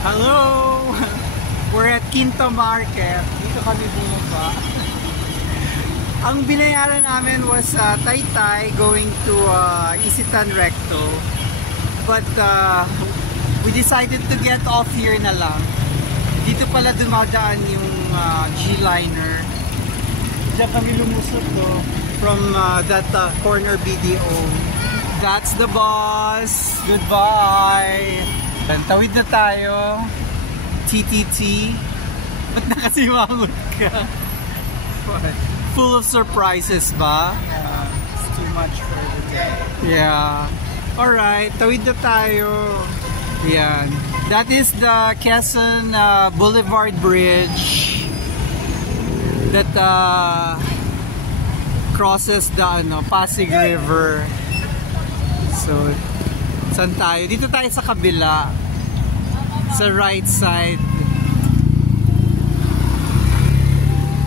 Hello! We're at Quinto Market. Dito kami bumaba. Ang binayaran namin was Taytay going to Isitan Recto. But we decided to get off here na lang. Dito pala dumadaan yung G-Liner. Diyan kami lumusot from that corner BDO. That's the bus. Goodbye. Tawid na tayo. TTT. Ba't nakasimangot ka? Full of surprises ba? It's too much for the day. Yeah. Alright, tawid na tayo. Yan. That is the Quezon Boulevard Bridge that crosses the Pasig River. So, saan tayo? Dito tayo sa kabila. Sa right side.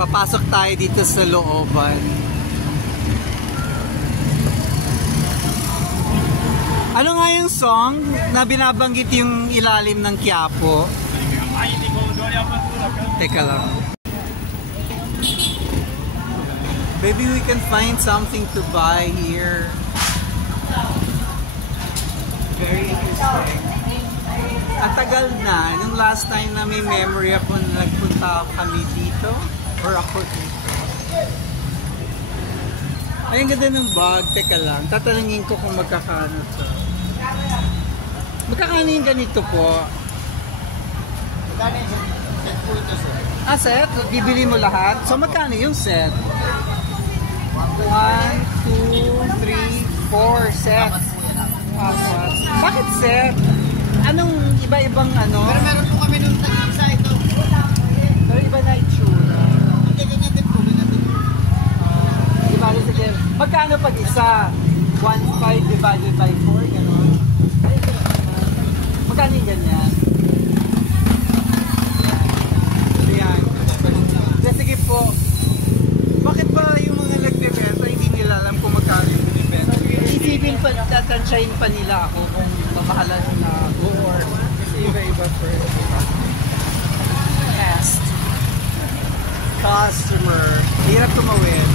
Papasok tayo dito sa looban. Ano nga yung song na binabanggit yung ilalim ng Quiapo? Teka lang. Maybe we can find something to buy here. Very interesting. Ang tagal na, nung last time na may memory ako na nagpunta kami dito, or ako dito. Ay, ang ganda ng bag. Teka lang, tatanungin ko kung magkakano to. Magkakano yung ganito po? Magkano yung set po ito, sir? Ah, set? Bibili mo lahat? So, magkano yung set? 1, 2, 3, 4 sets. Bakit set? Anong iba-ibang ano? Pero meron po kami nung tag-isa ito. Pero iba na itsura. Hindi, ganyan din po. Divided again. Magkano pag isa? 1.5 divided by 4, gano'n? Magkano yung ganyan? Ayan. Sige po. Bakit ba yung mga nagbebenta hindi nila alam kung magkano yung binibenta? Isipin pa, tatansyahin pa nila ako kung mamahalan na go or kasi iba-iba per guest. Customer. Hirap tumawid.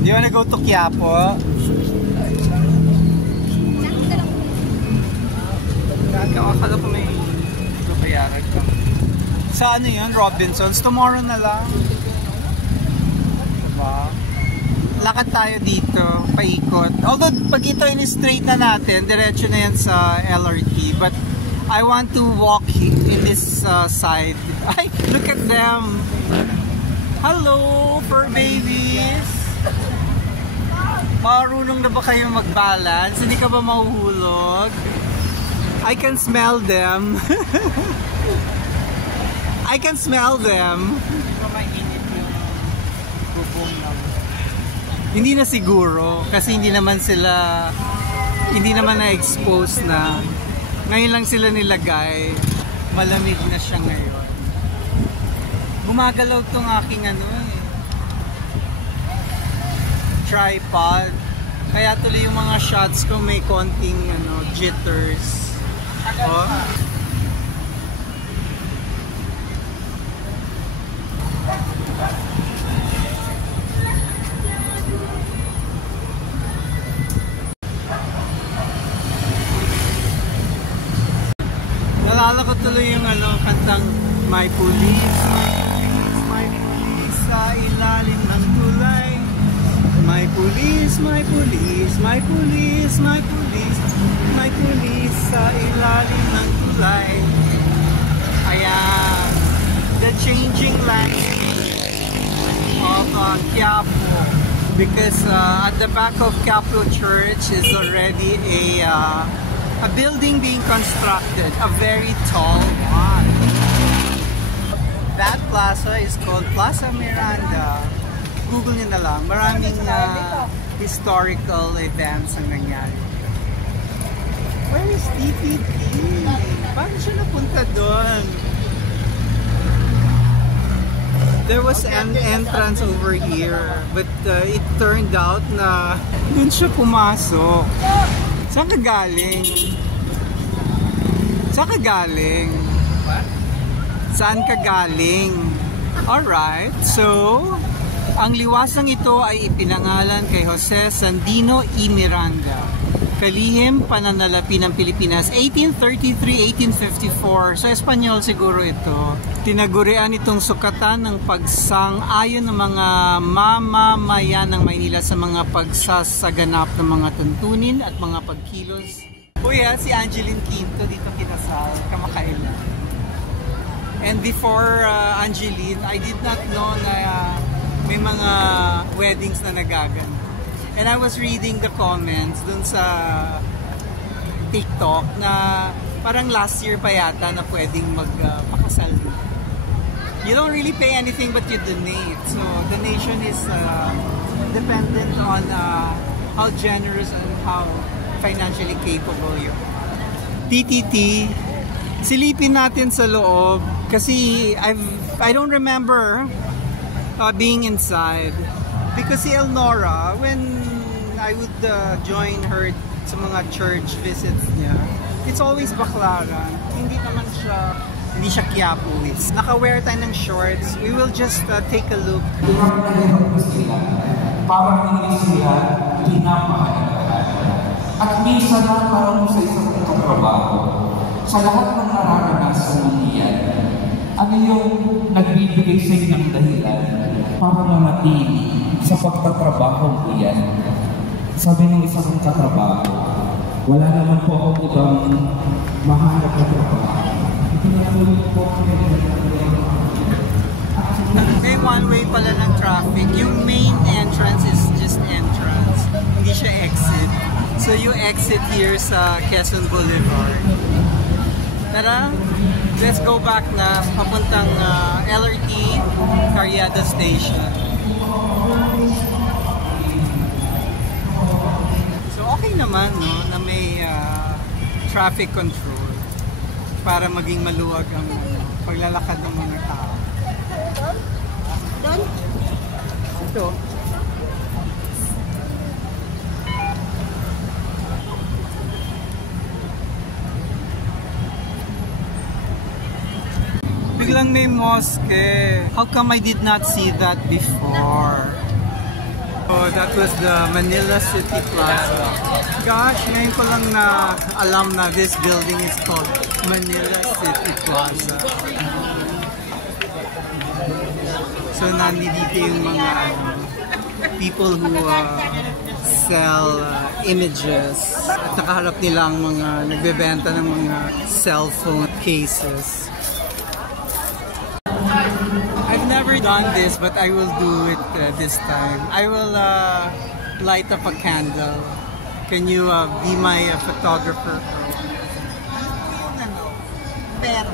Do you wanna go to Quiapo? Akala ko may bayaran ka. Sa ano yun? Robinsons? Tomorrow na lang. Diba? Lakad tayo dito, paikot. Although, pag ito in-straight na natin, diretso na yan sa LRT. But, I want to walk in this side. Ay, look at them! Hello, fur babies! Marunong na ba kayo mag-balance? Hindi ka ba mahuhulog? I can smell them. I can smell them. Hindi na siguro kasi hindi naman na-expose na. Ngayon lang sila nilagay. Malamig na siya ngayon. Gumagalaw tong aking tripod. Kaya tuloy yung mga shots ko may konting jitters. Oh. Nalala ko tuloy yung kantang My Police, My Police sa ilalim ng tulay. My police, my police, my police, my police, my police sa ilalim ng tulay. Ayan, the changing landscape of Quiapo, because at the back of Quiapo Church is already a building being constructed, a very tall one. That plaza is called Plaza Miranda. Google nyo na lang. Maraming historical events ang nangyari. Where is TTT? Paano siya napunta doon? There was an entrance over here, but it turned out na doon siya pumasok. Saan ka galing? Saan ka galing? Saan ka galing? Alright, so ang liwasang ito ay ipinangalan kay Jose Sandino y Miranda. Kalihim pananalapi ng Pilipinas, 1833-1854. Sa Espanyol siguro ito. Tinagurian itong sukatan ng pagsang-ayon ng mga mamamayan ng Maynila sa mga pagsasaganap ng mga tuntunin at mga pagkilos. Kuya, si Angeline Quinto dito kinasal, kamakailan. And before Angeline, I did not know na may mga weddings na nagaganap. And I was reading the comments dun sa TikTok na parang last year pa yata na pwedeng magpakasal. You don't really pay anything but you donate. So donation is dependent on how generous and how financially capable you are. TTT, silipin natin sa loob kasi I don't remember being inside. Because si Elnora, when I would join her sa mga church visits niya, it's always Baclaran. Hindi siya Quiapuis. Naka-wear tayo ng shorts. We will just take a look. Parang hindi sila pinapahalagaan. At minsan na parang sa isang katrabaho, sa lahat ng nararanasan ng iyan, ano yung nagbibigay sa inyo ng dahilan para manatili sa pagtatrabaho iyan? Sabi ng isang katrabaho, wala naman po ako ibang mahanap na trabaho. May one way pala ng traffic. Yung main entrance is just entrance. Hindi siya exit. So you exit here sa Quezon Boulevard. Tara, let's go back na papuntang LRT Carriada Station. So okay naman no, na may traffic control para maging maluwag ang paglalakad ng mga tao. Doon? Ito. Biglang may mosque. How come I did not see that before? Oh, that was the Manila City Plaza. Gosh, ngayon ko lang na alam na this building is called Manila City Plaza. So nandito yung mga people who sell images at nakaharap nila ang mga nagbebenta ng mga cellphone cases. I've never done this, but I will do it this time. I will light up a candle. Can you be my photographer? Pera.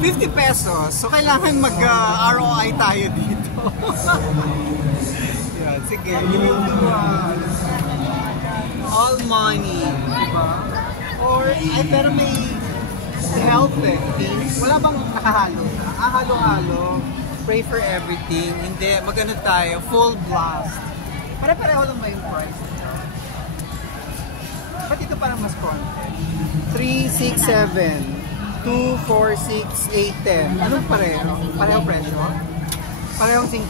50 pesos. So kailangan mag-ROI tayo dito. Yeah, sige, you will do all money, diba? Or, pero may health eh. Wala bang nakahalo na? Halo-halo. Pray for everything. Hindi, mag-ano tayo, full blast. Pare-pareho lang ba yung price? Ba't ito parang mas konti? 3, 6, 7, 2, 4, 6, 8, 10. Anong pareho? Pareho presyo? Parehong 50?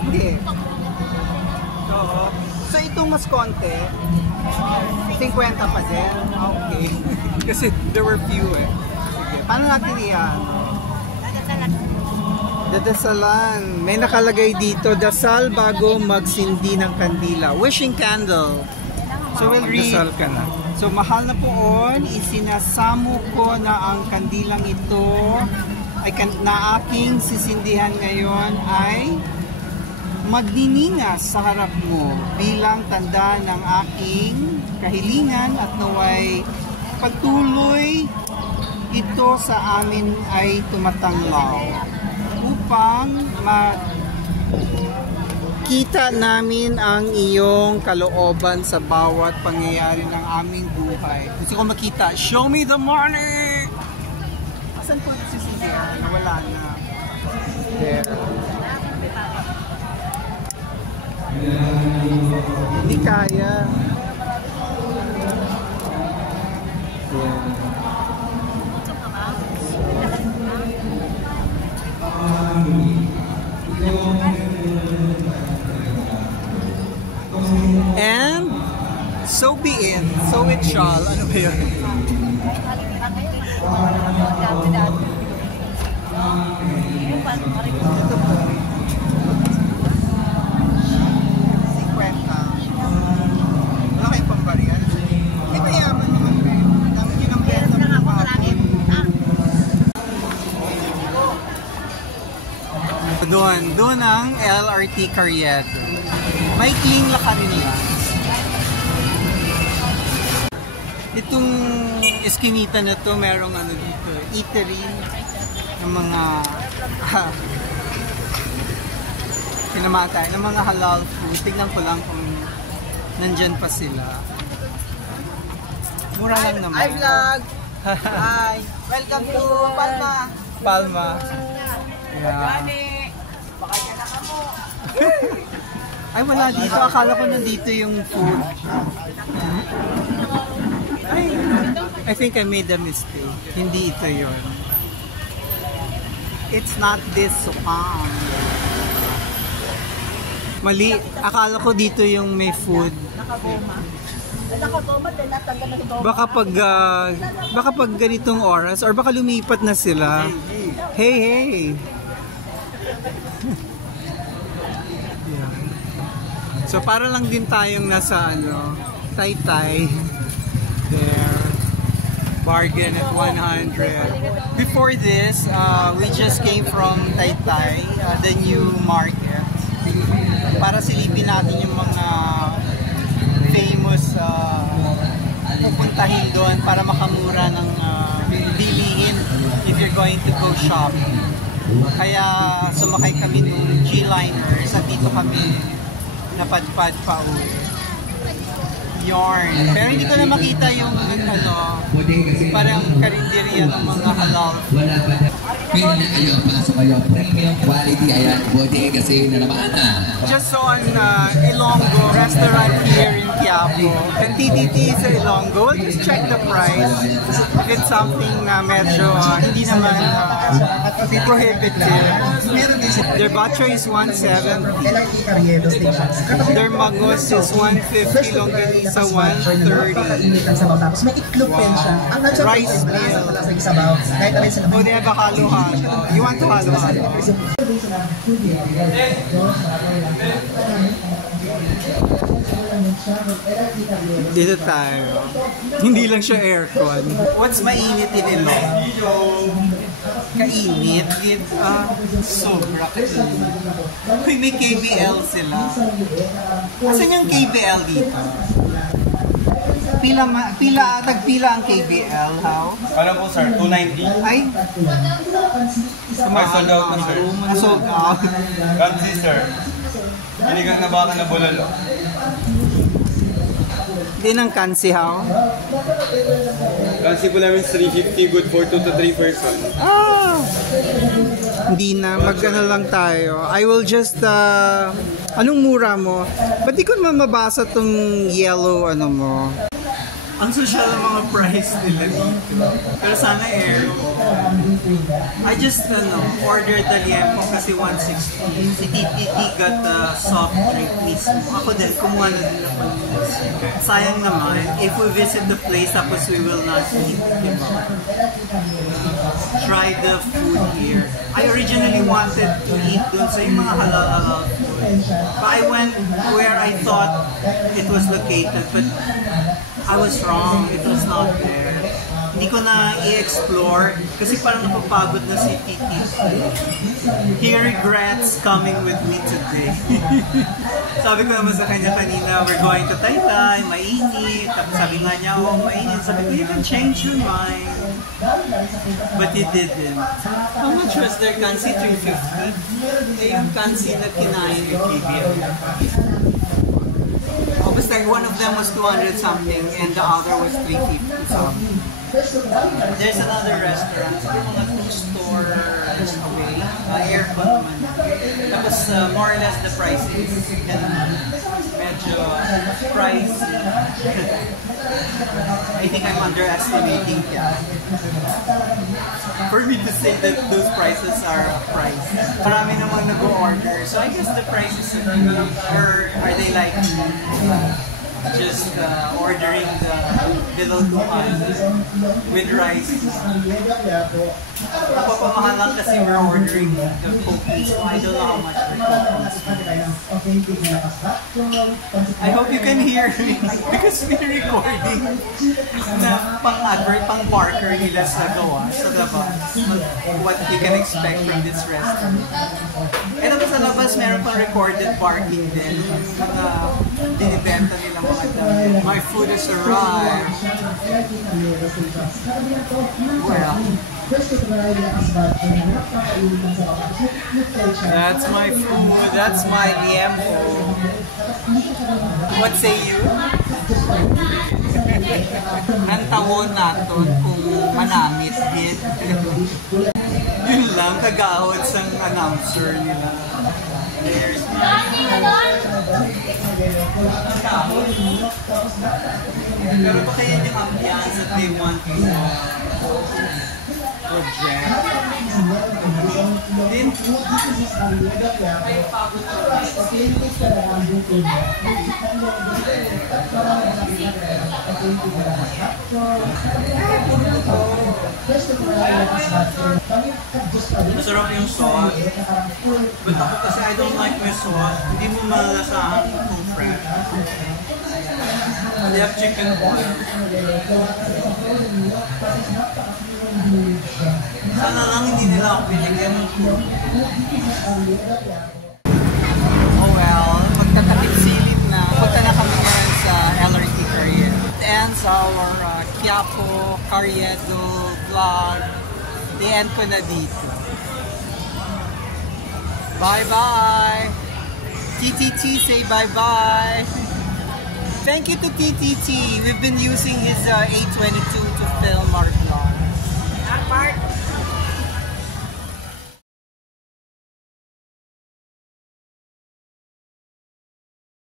Hindi. Oo. So itong mas konti, 50 pa din? Okay. Kasi there were few eh. Sige. Paano natin iyan? Dadasalan. May nakalagay dito, dasal bago magsindi ng kandila. Wishing candle. So we'll read. Dasal ka na. So mahal na poon, isinasamo ko na ang kandilang ito ay na aking sisindihan ngayon ay magniningas sa harap mo bilang tanda ng aking kahilingan at naway pagtuloy ito sa amin ay tumatanglaw upang kita namin ang iyong kalooban sa bawat pangyayari ng aming buhay. Gusto ko makita, show me the money! Asan po si Cynthia? Nawala na. There. Hindi kaya. And so be it. So it shall. Ano ba yun? Wala kayong pambarian? May mayaman naman kayo. Dami nyo ng benta ng kapatid. Doon ang LRT Carriedo. May clean lakarin lang. Itong eskinita na to, merong ano dito, eatery ng mga pinamatay, ng mga halal food. Tignan ko lang kung nandyan pa sila. Mura lang naman. Hi vlog! Hi! Welcome to Palma! Palma. Yeah. Baka dyan na ka mo! Ay, wala dito. Akala ko nandito yung food. I think I made a mistake. Hindi ito yun. It's not this one. Mali. Akala ko dito yung may food. Baka pag ganitong oras or baka lumipat na sila. Hey, hey. So para lang din tayong nasa ano, Taytay. There. Bargain at 100. Before this, we just came from Taytay, the new market. Para silipin natin yung mga famous pupuntahin doon para makamura ng bilihin if you're going to go shopping. Kaya sumakay kami ng G-Liner sa dito kami napadpad pa uwi. Yarn. Pero hindi ko na makita yung ano, parang karinderya ng mga halal. Pwede na kayo, pasok kayo. Premium quality, ayan, bodega kasi na naman na. Just saw an Ilonggo restaurant here in Quiapo. And TTT sa Ilonggo. Just check the price. If it's something na medyo hindi naman prohibited. Their bacho is 170. Their magos is 150. Longganisa 130. Tapos may itlog din siya. Ang rice meal. Oh, they have a halo-halo. You want to halo-halo? Dito tayo. Hindi lang siya aircon. What's mainit in Ilonggo? Kainit? Sobra kainit. Uy, may KBL sila. Asan yung KBL dito? Tagpila ang KBL, how? Parang po sir, 290. Ay? May sold out na sir. Sold out. Kansi sir. Pinigang na baka na bulalo. Hindi ng kansi, how? Kansi po namin 350, good for 2 to 3 person. Ah! Hindi na, mag-ano lang tayo. I will just, anong mura mo? Ba't di ko naman mabasa tong yellow, ano mo? Ang social ng mga price nila dito. Pero sana air. I just ordered the liempo kasi 160. Si TTT got the soft drink mismo. Ako din, kumuha na din ako. Sayang naman, if we visit the place tapos we will not eat, diba? Try the food here. I originally wanted to eat dun sa yung mga halal-halal food. But I went where I thought it was located, but I was wrong. It was not there. Hindi ko na i-explore kasi parang napapagod na si Titi. He regrets coming with me today. Sabi ko naman sa kanya kanina, we're going to Taytay, mainit. Tapos sabi nga niya, oh, mainit. Sabi ko, you can change your mind. But he didn't. How much was their kansi? 350? Eh, yung kansi na kinain ni KBM. Oh, basta one of them was 200 something and the other was 350 something. There's another restaurant, mga 2 stores away, aircon naman. Tapos more or less the price is medyo pricey. I think I'm underestimating for me to say that those prices are pricey. Marami namang nag-order, so I guess the prices or are they like just ordering the below 200 with rice. Napapamahal lang kasi we're ordering the cookies, so I don't know how much the cookies. I hope you can hear me because we're recording na pang-advert, pang-marker nila sa gawa, sa labas. What you can expect from this restaurant. Eh tapos sa labas, meron pang recorded parking din. Mga dinibenta nila mga dami. My food has arrived. Well, that's my food. That's my liempo. What say you? Nantawon naton kung manamit din. Yun lang, kagahod sa announcer nila. There's pero pa kaya yung ambiance that they want to project. Then, masarap yung sauce. But ako kasi I don't like my sauce. Hindi mo malalasahan kung fresh. They have chicken oil. Sana lang hindi nila ako binigyan ng food. Oh well, magtatakip silid na. Punta na kami ngayon sa LRT Carriedo. It ends our Quiapo Carriedo vlog. The-end ko na dito. Bye-bye! TTT, say bye-bye! Thank you to TTT. We've been using his A22 to film our vlog. That part?